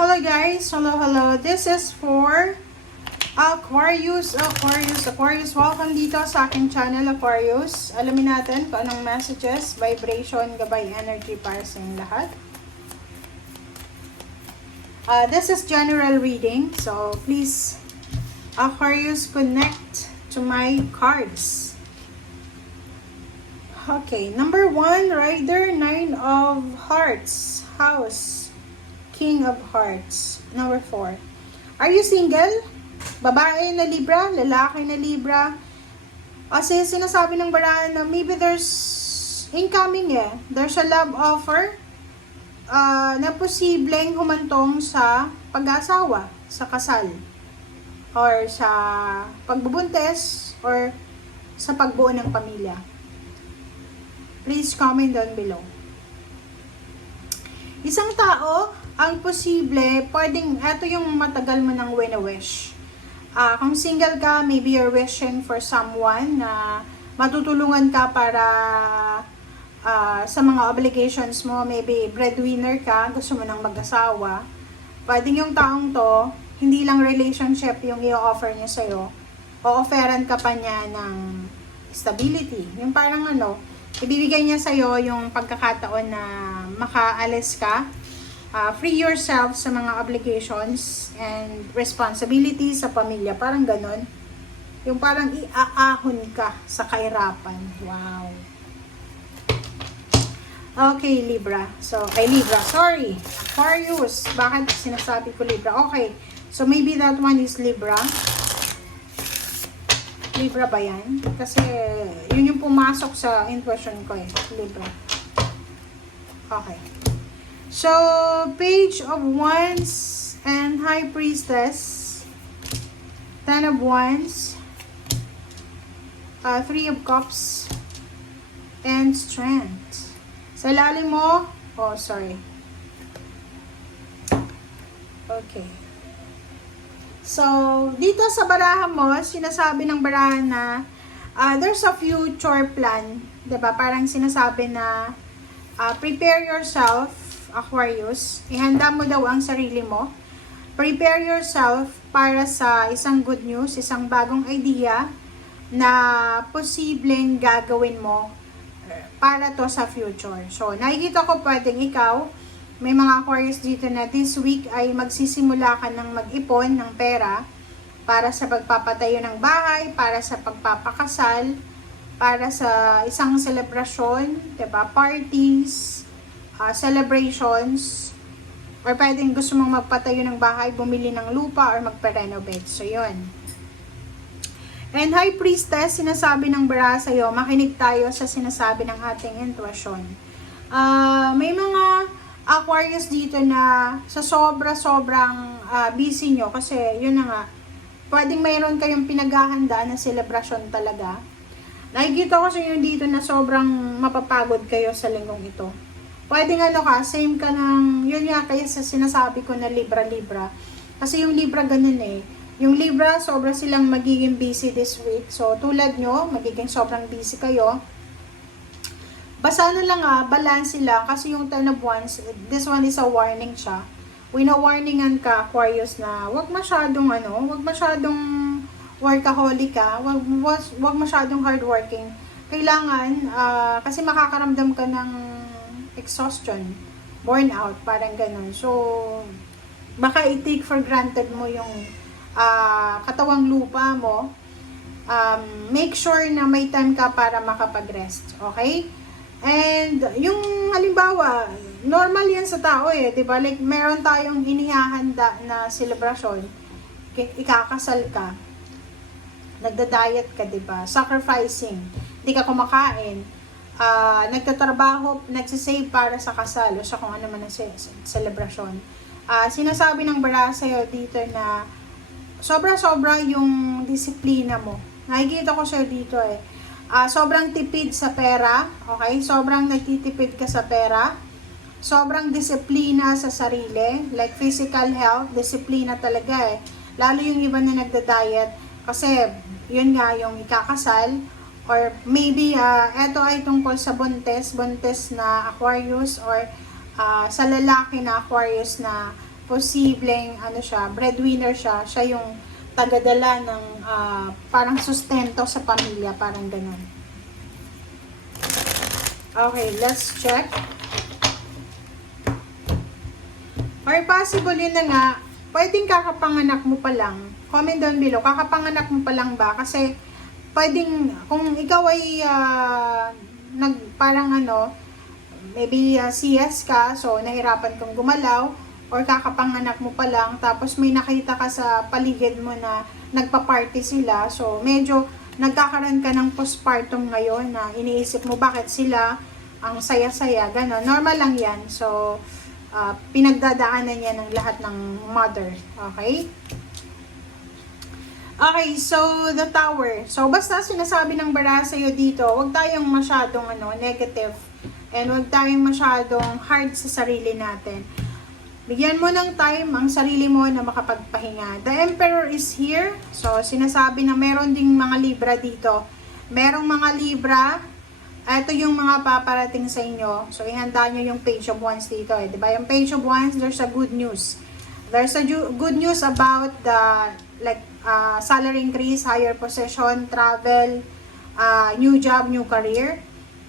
Hello guys, hello. This is for Aquarius. Welcome dito sa aking channel, Aquarius. Alamin natin kung anong messages, vibration, gabay, energy para sa inyong lahat. This is general reading, so please, Aquarius, connect to my cards. Okay, number 1, Rider, 9 of Hearts, House, King of Hearts. Number 4. Are you single? Babae na Libra? Lalaki na Libra? Kasi sinasabi ng barahan na maybe there's incoming There's a love offer na posibleng humantong sa pag-asawa, sa kasal, or sa pagbubuntes, or sa pagbuo ng pamilya. Please comment down below. Isang tao, ang posible, pwedeng, eto yung matagal mo nang wini-wish. Kung single ka, maybe you're wishing for someone na matutulungan ka para sa mga obligations mo. Maybe breadwinner ka, gusto mo nang mag-asawa. Pwedeng yung taong to, hindi lang relationship yung i-offer niya sa'yo. O-offeran ka pa niya ng stability. Yung parang ibibigay niya sa'yo yung pagkakataon na makaalis ka. Free yourself sa mga obligations and responsibilities sa pamilya. Parang ganon. Yung parang iaahon ka sa kahirapan. Wow. Okay, Libra. Sorry. Aquarius. Bakit sinasabi ko Libra? Okay. So, maybe that one is Libra. Libra ba yan? Kasi, yun yung pumasok sa intuition ko Libra. Okay. So, Page of Wands and High Priestess, 10 of Wands, 3 of Cups, and Strength. Sa ilalim mo, Okay. So, dito sa barahan mo, sinasabi ng barahan na there's a future plan. Diba? Parang sinasabi na prepare yourself, Aquarius, ihanda mo daw ang sarili mo. Prepare yourself para sa isang good news, isang bagong idea na posibleng gagawin mo para to sa future. So, nakikita ko pwedeng ikaw, may mga Aquarius dito na this week ay magsisimula ka ng mag-ipon ng pera para sa pagpapatayo ng bahay, para sa pagpapakasal, para sa isang selebrasyon, diba? Parties, celebrations, or pwedeng gusto mong magpatayo ng bahay, bumili ng lupa, or magpa-renovate. So, yun. And High Priestess, sinasabi ng bara sa'yo, makinig tayo sa sinasabi ng ating intuition. May mga Aquarius dito na sa sobrang busy nyo, kasi yun na nga, pwedeng mayroon kayong pinaghahanda na celebration talaga. Nakikita ko sa inyo dito na sobrang mapapagod kayo sa linggong ito. Pwedeng same ka ng, yun nga kaya sa sinasabi ko na Libra. Kasi yung Libra ganun Yung Libra, sobra silang magiging busy this week. So, tulad nyo, magiging sobrang busy kayo. Basta balance lang. Kasi yung 10 of Wands, this one is a warning siya. Wina-warningan ka, Aquarius, na wag masyadong workaholic ka. Wag masyadong hardworking. Kailangan, kasi makakaramdam ka ng exhaustion, burnout, parang ganun. So, baka i-take for granted mo yung katawang lupa mo. Make sure na may time ka para makapag-rest. Okay? And, yung halimbawa, normal yan sa tao diba? Like, meron tayong inihahanda na celebration. Ikakasal ka. Nagda-diet ka, diba? Sacrificing. Hindi ka kumakain. Nagtatrabaho, nagsisave para sa kasal o sa kung ano man ang celebration. Sinasabi ng bara sa'yo dito na sobra-sobra yung disiplina mo. Nakikita ko sa'yo dito sobrang tipid sa pera, okay? Sobrang nagtitipid ka sa pera. Sobrang disiplina sa sarili, like physical health, disiplina talaga Lalo yung iba na nagda-diet, kasi yun nga yung ikakasal. Or maybe, eto ay tungkol sa buntes na Aquarius, or sa lalaki na Aquarius na posibleng ano siya, breadwinner siya, siya yung tagadala ng parang sustento sa pamilya, parang ganun. Okay, let's check. Or possible yun na nga, pwedeng kakapanganak mo pa lang. Comment down below, kakapanganak mo pa lang ba? Kasi pwedeng, kung ikaw ay parang ano, maybe CS ka, so nahirapan kang gumalaw, or kakapanganak mo pa lang, tapos may nakita ka sa paligid mo na nagpa-party sila, so medyo nagkakaroon ka ng postpartum ngayon na iniisip mo bakit sila ang saya-saya, gano'n. Normal lang yan. So, pinagdadaanan yan ng lahat ng mother. Okay? Okay, so the Tower. So, basta sinasabi ng bara sa'yo dito, huwag tayong masyadong negative and huwag tayong masyadong hard sa sarili natin. Bigyan mo ng time ang sarili mo na makapagpahinga. The Emperor is here. So, sinasabi na meron ding mga Libra dito. Merong mga Libra. Ito yung mga paparating sa inyo. So, ihanda nyo yung Page of Wands dito. Diba? Yung Page of Wands, there's a good news. There's a good news about the salary increase, higher position, travel, new job, new career.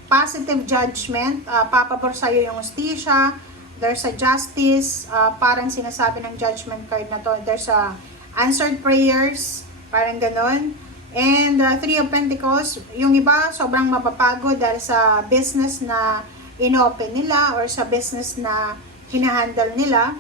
Positive judgment. Papabor sa'yo yung hustisya. There's a justice, parang sinasabi ng judgment card na to. There's a answered prayers, parang ganon. And Three of Pentacles, yung iba sobrang mapapagod dahil sa business na inopen nila or sa business na hinahandle nila.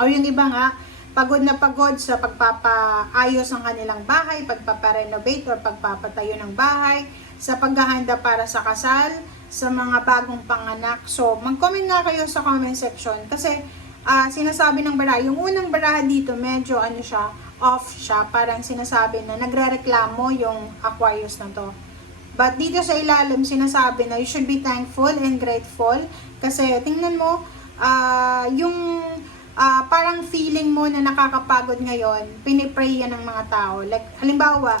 O yung iba nga, pagod na pagod sa pagpapaayos ng kanilang bahay, pagpaparenovate or pagpapatayo ng bahay, sa paghahanda para sa kasal, sa mga bagong panganak. So, mag-comment nga kayo sa comment section kasi sinasabi ng baraha, yung unang baraha dito medyo off siya, parang sinasabi na nagrereklamo yung Aquarius na to. But dito sa ilalim sinasabi na you should be thankful and grateful kasi tingnan mo yung parang feeling mo na nakakapagod ngayon, pinipray yan ng mga tao. Like halimbawa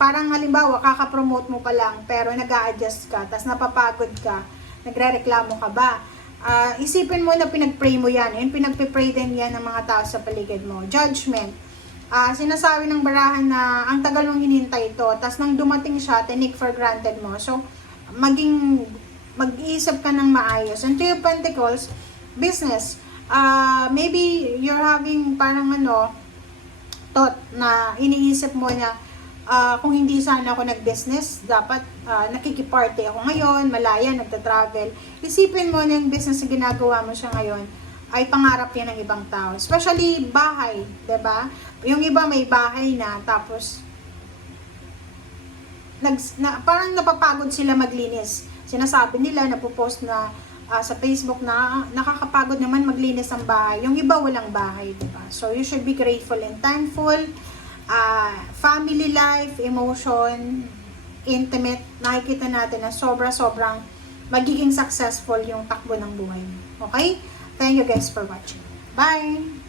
parang halimbawa, kaka-promote mo pa lang, pero nag-a-adjust ka, tas napapagod ka, nagre-reklamo ka ba? Isipin mo na pinag-pray mo yan, and pinag-pray din yan ng mga tao sa paligid mo. Judgment. Sinasabi ng barahan na ang tagal mong hinintay ito, tas nang dumating siya, take for granted mo. So, mag-iisip ka ng maayos. And Three of Pentacles, business. Maybe you're having parang thought na iniisip mo na, kung hindi sana ako nag-business, dapat nakikiparty ako ngayon, malaya, nagta-travel. Isipin mo na yung business na ginagawa mo siya ngayon, ay pangarap yan ng ibang tao. Especially bahay, 'di ba? Yung iba may bahay na, tapos parang napapagod sila maglinis. Sinasabi nila, napopost na sa Facebook na nakakapagod naman maglinis ang bahay. Yung iba walang bahay, 'di ba? So you should be grateful and thankful. Family life, emotion, intimate, nakikita natin na sobrang magiging successful yung takbo ng buhay mo. Okay? Thank you guys for watching. Bye!